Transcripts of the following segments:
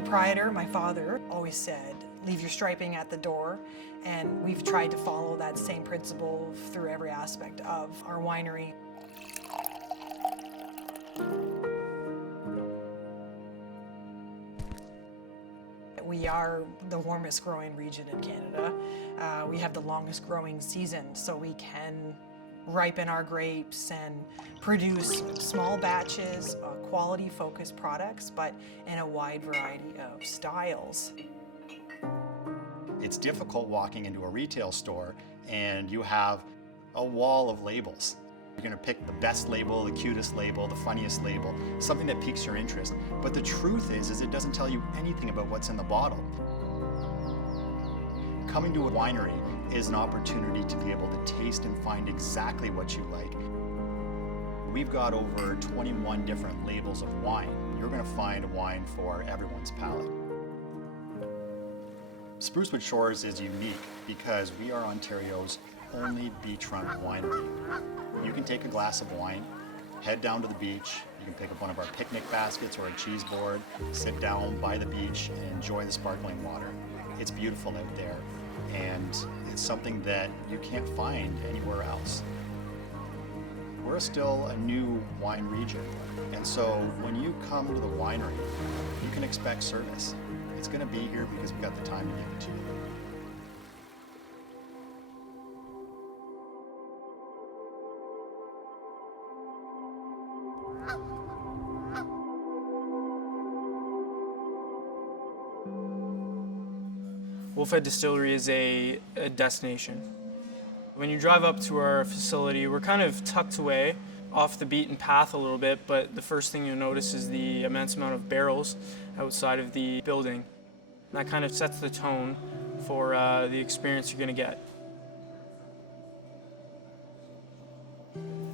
proprietor, my father, always said, leave your striping at the door, and we've tried to follow that same principle through every aspect of our winery. We are the warmest growing region in Canada. We have the longest growing season, so we can ripen our grapes and produce small batches, quality focused products, but in a wide variety of styles. It's difficult walking into a retail store and you have a wall of labels. You're going to pick the best label, the cutest label, the funniest label, something that piques your interest. But the truth is it doesn't tell you anything about what's in the bottle. Coming to a winery is an opportunity to be able to taste and find exactly what you like. We've got over 21 different labels of wine. You're going to find a wine for everyone's palate. Sprucewood Shores is unique because we are Ontario's only beachfront winery. You can take a glass of wine, head down to the beach, you can pick up one of our picnic baskets or a cheese board, sit down by the beach and enjoy the sparkling water. It's beautiful out there, and it's something that you can't find anywhere else. We're still a new wine region, and so when you come to the winery, you can expect service. It's going to be here because we've got the time to give it to you. Wolfhead Distillery is a destination. When you drive up to our facility, we're kind of tucked away off the beaten path a little bit, but the first thing you'll notice is the immense amount of barrels outside of the building. That kind of sets the tone for the experience you're going to get.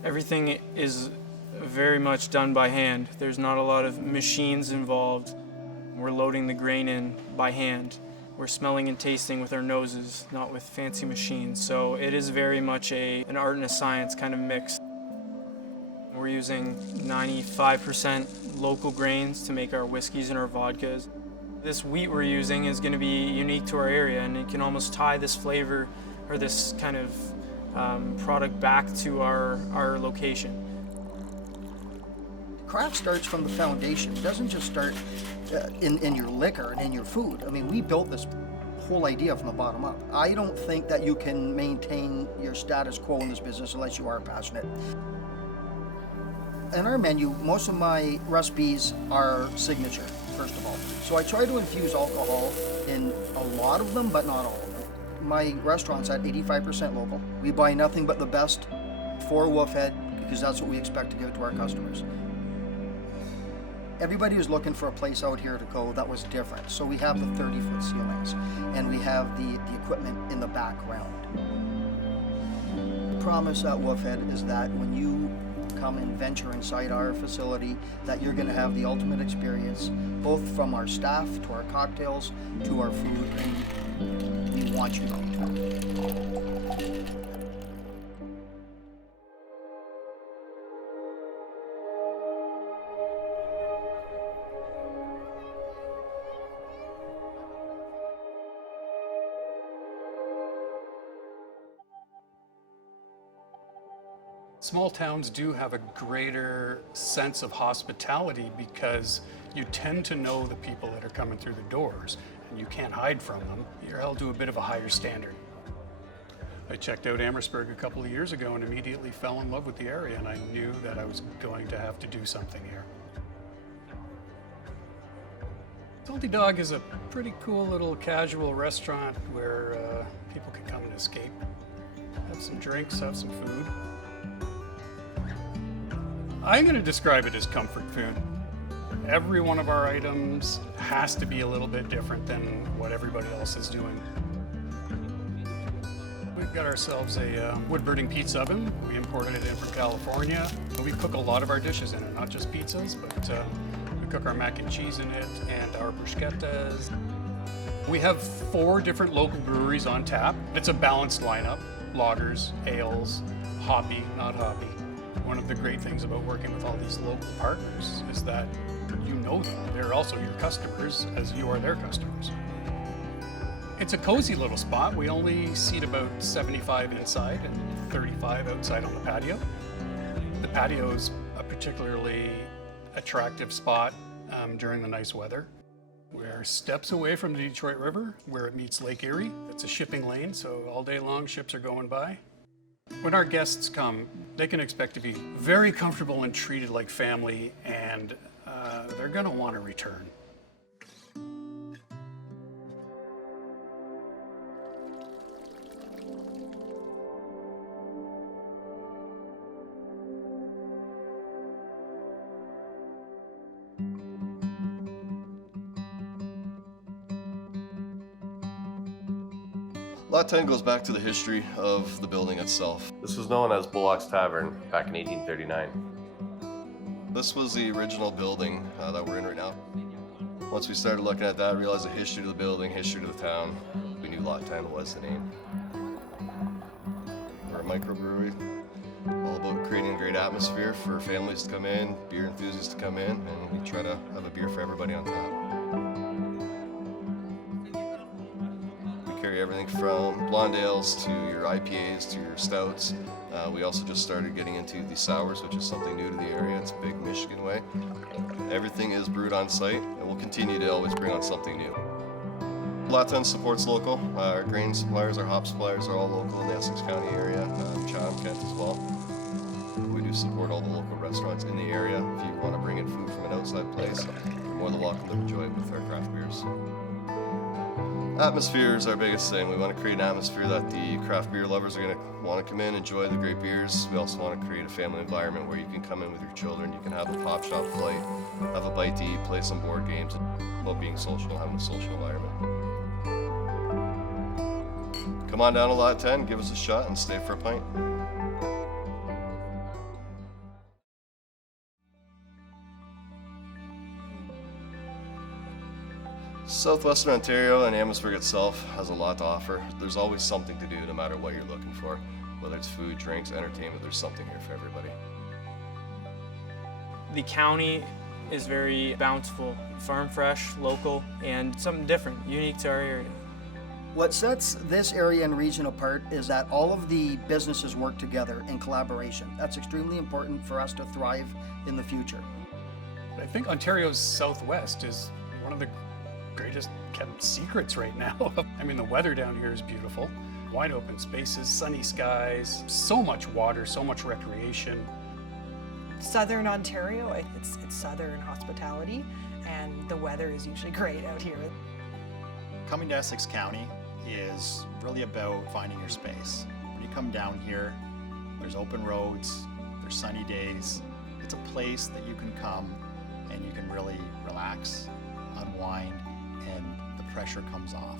Everything is very much done by hand. There's not a lot of machines involved. We're loading the grain in by hand. We're smelling and tasting with our noses, not with fancy machines. So it is very much an art and a science kind of mix. We're using 95% local grains to make our whiskeys and our vodkas. This wheat we're using is going to be unique to our area, and it can almost tie this flavor or this kind of product back to our location. Craft starts from the foundation. It doesn't just start in your liquor and in your food. I mean, we built this whole idea from the bottom up. I don't think that you can maintain your status quo in this business unless you are passionate. In our menu, most of my recipes are signature, first of all. So I try to infuse alcohol in a lot of them, but not all of them. My restaurant's at 85% local. We buy nothing but the best for Wolfhead because that's what we expect to give to our customers. Everybody was looking for a place out here to go that was different. So we have the 30-foot ceilings, and we have the equipment in the background. The promise at Wolfhead is that when you come and venture inside our facility, that you're going to have the ultimate experience, both from our staff to our cocktails to our food, and we want you to. Small towns do have a greater sense of hospitality because you tend to know the people that are coming through the doors and you can't hide from them. You're held to a bit of a higher standard. I checked out Amherstburg a couple of years ago and immediately fell in love with the area, and I knew that I was going to have to do something here. Salty Dog is a pretty cool little casual restaurant where people can come and escape, have some drinks, have some food. I'm going to describe it as comfort food. Every one of our items has to be a little bit different than what everybody else is doing. We've got ourselves a wood-burning pizza oven. We imported it in from California. We cook a lot of our dishes in it, not just pizzas, but we cook our mac and cheese in it and our bruschettas. We have 4 different local breweries on tap. It's a balanced lineup: lagers, ales, hoppy, not hoppy. One of the great things about working with all these local partners is that you you know them. They're also your customers as you are their customers. It's a cozy little spot. We only seat about 75 inside and 35 outside on the patio. The patio is a particularly attractive spot during the nice weather. We're steps away from the Detroit River where it meets Lake Erie. It's a shipping lane, so all day long ships are going by. When our guests come, they can expect to be very comfortable and treated like family, and they're going to want to return. Lot 10 goes back to the history of the building itself. This was known as Bullock's Tavern back in 1839. This was the original building that we're in right now. Once we started looking at that, realized the history to the building, history to the town, we knew Lot 10 was the name. We're a microbrewery, all about creating a great atmosphere for families to come in, beer enthusiasts to come in, and we try to have a beer for everybody on tap. Carry everything from blonde ales to your IPAs to your stouts. We also just started getting into the sours, which is something new to the area. It's a big Michigan way. Everything is brewed on site, and we'll continue to always bring on something new. Lot 10 supports local. Our grain suppliers, our hop suppliers are all local in the Essex County area, Chatham, Kent as well. We do support all the local restaurants in the area. If you want to bring in food from an outside place, you're more than welcome to enjoy it with our craft beers. Atmosphere is our biggest thing. We want to create an atmosphere that the craft beer lovers are going to want to come in, enjoy the great beers. We also want to create a family environment where you can come in with your children, you can have a pop shop flight, have a bite to eat, play some board games, while being social, having a social environment. Come on down to Lot 10, give us a shot, and stay for a pint. Southwestern Ontario and Amherstburg itself has a lot to offer. There's always something to do no matter what you're looking for. Whether it's food, drinks, entertainment, there's something here for everybody. The county is very bountiful, farm fresh, local, and something different, unique to our area. What sets this area and region apart is that all of the businesses work together in collaboration. That's extremely important for us to thrive in the future. I think Ontario's southwest is one of the greatest kept secrets right now. I mean, the weather down here is beautiful. Wide open spaces, sunny skies, so much water, so much recreation. Southern Ontario, it's southern hospitality, and the weather is usually great out here. Coming to Essex County is really about finding your space. When you come down here, there's open roads, there's sunny days. It's a place that you can come and you can really relax, unwind, and the pressure comes off.